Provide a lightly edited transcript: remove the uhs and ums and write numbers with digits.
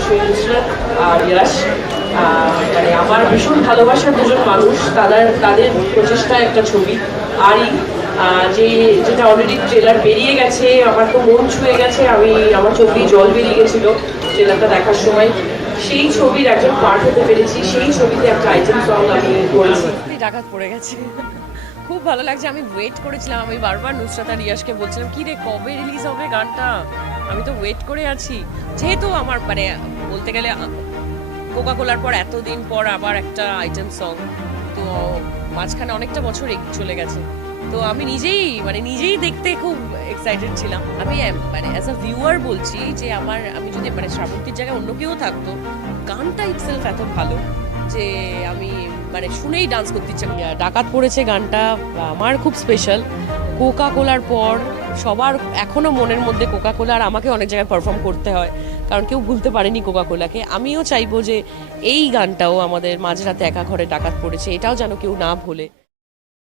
অবশ্যই নুসরাত আর ইয়াশ। মানে আমার ভীষণ ভালোবাসার দুজন মানুষ, তাদের প্রচেষ্টায় একটা ছবি। আরই যেটা অলরেডি ট্রেলার বেরিয়ে গেছে, আমার তো মন ছুঁয়ে গেছে, আমার চোখ দিয়ে জল বেরিয়ে গেছিল ট্রেলারটা দেখার সময়। সেই ছবির একজন পার্ট হতে পেরেছি, সেই ছবিতে একটা আইটেম সং আমি করেছি। ডাকাত পড়ে গেছে, খুব ভালো লাগছে। আমি ওয়েট করেছিলাম, আমি বারবার নুসরাত আর রিয়াজকে বলছিলাম কি রে কবে রিলিজ হবে গানটা, আমি তো ওয়েট করে আছি। যেহেতু আমার মানে বলতে গেলে কোকা কোলার পর এতদিন পর আবার একটা আইটেম সং, তো মাঝখানে অনেকটা বছর চলে গেছে, তো আমি নিজেই দেখতে খুব এক্সাইটেড ছিলাম। আমি মানে অ্যাজ আ ভিউয়ার বলছি যে আমি যদি মানে শ্রাবন্তীর জায়গায় অন্য কেউ থাকতো, গানটা ইটসেলফ এত ভালো যে আমি মানে শুনেই ডান্স করতে ইচ্ছে। ডাকাত পড়েছে গানটা আমার খুব স্পেশাল। কোকা কোলার পর সবার এখনো মনের মধ্যে কোকা কোলা, আর আমাকে অনেক জায়গায় পারফর্ম করতে হয় কারণ কেউ ভুলতে পারেনি কোকা কোলাকে। আমিও চাইবো যে এই গানটাও আমাদের মাঝরাতে একা ঘরে ডাকাত পড়েছে, এটাও যেন কেউ না ভোলে।